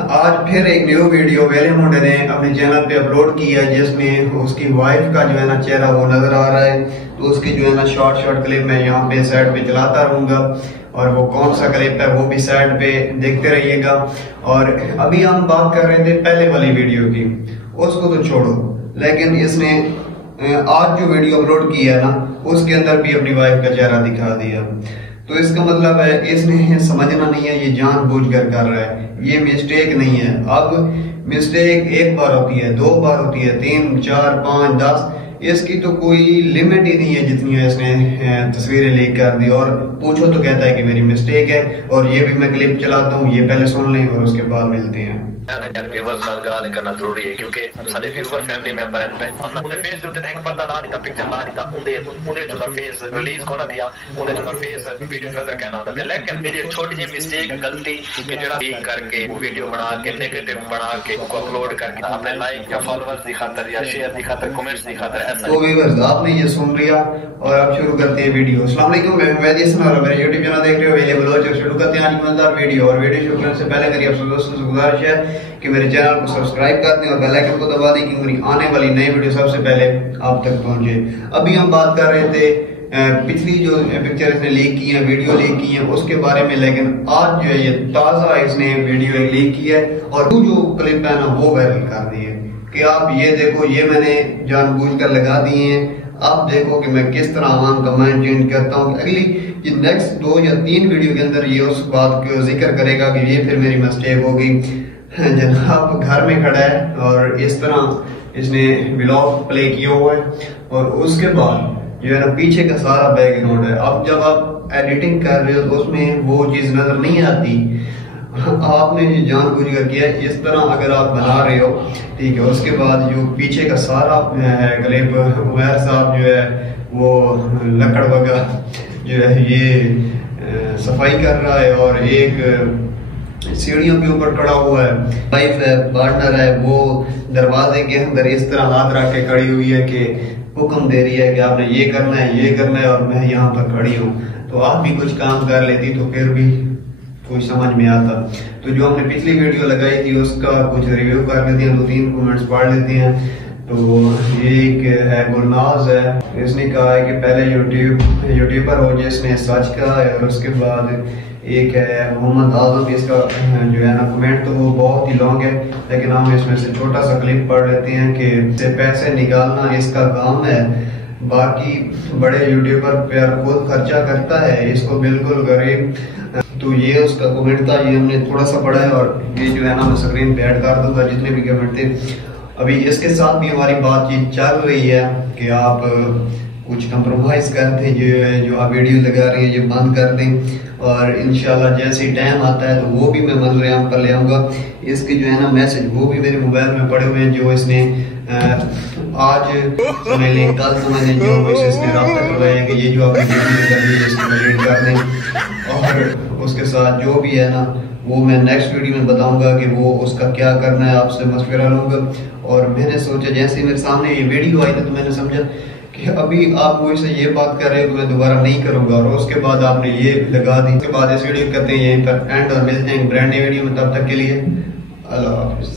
आज फिर एक न्यू वीडियो वेले मुंडे ने अपने चैनल पे अपलोड किया है, जिसमें उसकी वाइफ का जो है ना चेहरा वो नजर आ रहा है। तो उसकी जो है ना शॉर्ट क्लिप मैं यहाँ पे साइड पे चलाता रहूंगा और वो कौन सा क्लिप है वो भी साइड पे देखते रहिएगा। और अभी हम बात कर रहे थे पहले वाली वीडियो की, उसको तो छोड़ो, लेकिन इसने आज जो वीडियो अपलोड किया है ना उसके अंदर भी अपनी वाइफ का चेहरा दिखा दिया। तो इसका मतलब है इसने समझना नहीं है, ये जानबूझकर कर रहा है, ये मिस्टेक नहीं है। अब मिस्टेक एक बार होती है, दो बार होती है, 3, 4, 5, 10, इसकी तो कोई लिमिट ही नहीं है जितनी है इसने तस्वीरें लीक कर दी। और पूछो तो कहता है कि मेरी मिस्टेक है। और ये भी मैं क्लिप चलाता हूँ, ये पहले सुन लें और उसके बाद मिलते हैं। करना जरूरी है क्योंकि सारे व्यूअर फैमिली मेंबर हैं। हमने उन्हें फेस जो देख पता ना नहीं था, पिक्चर ना नहीं था, उन्हें जो फेस रिलीज को ना दिया, उन्हें जो फेस वीडियो नजर कहना होता है। लेकिन मेरी छोटी सी मिस्टेक गलती कि जरा लीक करके वीडियो बना के नेगेटिव बना के उसको अपलोड करके अपने लाइक या फॉलोअर्स की खातिर या शेयर की खातिर कमेंट्स की खातिर ऐसा। तो व्यूअर्स आपने ये सुन लिया और अब शुरू करते हैं वीडियो। अस्सलाम वालेकुम, मैं मेरे YouTube चैनल देख रहे हो वेले ब्लॉग। शुरू करते हैं आज मजेदार वीडियो। और वीडियो शुरू करने से पहले मेरी आप दोस्तों से गुजारिश है कि मेरे चैनल को सब्सक्राइब कर दें और बेल आइकन को दबा दें कि मेरी आने वाली नई वीडियो सबसे पहले आप तक पहुंचे। अभी हम बात कर रहे थे पिछली जो पिक्चर इसने लीक की है, वीडियो लीक की है, उसके बारे में। लेकिन आज जो है ये ताजा इसने वीडियो लीक की है और जो क्लिप है ना वो वायरल कर दी है कि आप ये देखो, ये मैंने जानबूझकर लगा दिए हैं। आप देखो कि मैं किस तरह आवाम का माइंड चेंज करता हूँ। अगली ये नेक्स्ट 2 या 3 वीडियो के अंदर ये उस बात को जिक्र करेगा कि ये फिर मेरी मिस्टेक हो गई। जनाब घर में खड़ा है और इस तरह इसने व्लॉग प्ले किया हुआ है और उसके बाद जो है ना पीछे का सारा बैकग्राउंड है। अब जब आप एडिटिंग कर रहे हो तो उसमें वो चीज नजर नहीं आती। आपने ये जानबूझकर किया है, इस तरह अगर आप बना रहे हो, ठीक है। उसके बाद जो पीछे का सारा क्लिप उमर साहब जो है वो लकड़ वगैरह जो है ये सफाई कर रहा है और एक सीढ़ियों के ऊपर खड़ा हुआ है, वाइफ है, पार्टनर है, वो दरवाजे के अंदर इस तरह हाथ रख के खड़ी हुई है कि हुक्म दे रही है कि आपने ये करना है, ये करना है और मैं यहाँ पर खड़ी हूँ। तो आप भी कुछ काम कर लेती तो फिर भी कुछ समझ में आता। तो जो हमने पिछली वीडियो लगाई थी उसका कुछ रिव्यू कर लेते हैं, 2-3 कमेंट्स पढ़ लेते हैं। तो ये एक है गुलनाज है, इसने कहा है कि पहले यूट्यूबर हो जिसने सच कहा है। और उसके बाद एक है मोहम्मद आजम, इसका जो है ना कमेंट तो वो बहुत ही लॉन्ग है, लेकिन हम इसमें से छोटा सा क्लिप पढ़ लेते हैं कि पैसे निकालना इसका काम है, बाकी बड़े यूट्यूबर पर खुद खर्चा करता है, इसको बिल्कुल गरीब। तो ये उसका कमेंट था, ये हमने थोड़ा सा पढ़ा है और ये जो है ना मैं स्क्रीन पे ऐड कर दूंगा जितने भी कमेंट थे। अभी इसके साथ भी हमारी बातचीत चल रही है कि आप कुछ कंप्रोमाइज कर दें, जो आप वीडियो लगा रहे हैं ये बंद कर दें। और इंशाल्लाह जैसे ही टाइम आता है तो वो भी मैं मंजूर पर ले आऊंगा। इसके जो है ना मैसेज वो भी मेरे मोबाइल में पड़े हुए हैं, जो इसने आज समझ लें कल समझ लें, जो इसने रास्ता करवाया कि ये जो आपने वीडियो कर दी इसको डिलीट कर दें। और उसके साथ जो भी है ना वो मैं नेक्स्ट वीडियो में बताऊंगा कि वो उसका क्या करना है, आपसे मशवरा लूंगा। और मैंने सोचा जैसे मेरे सामने ये वीडियो आई थी तो मैंने समझा कि अभी आप मुझसे ये बात कर रहे हो तो मैं दोबारा नहीं करूंगा। और उसके बाद आपने ये लगा दी। उसके बाद इस वीडियो करते हैं यहीं पर एंड और मिलते हैं ब्रांड न्यू वीडियो में। तब तक के लिए अल्लाह हाफिज।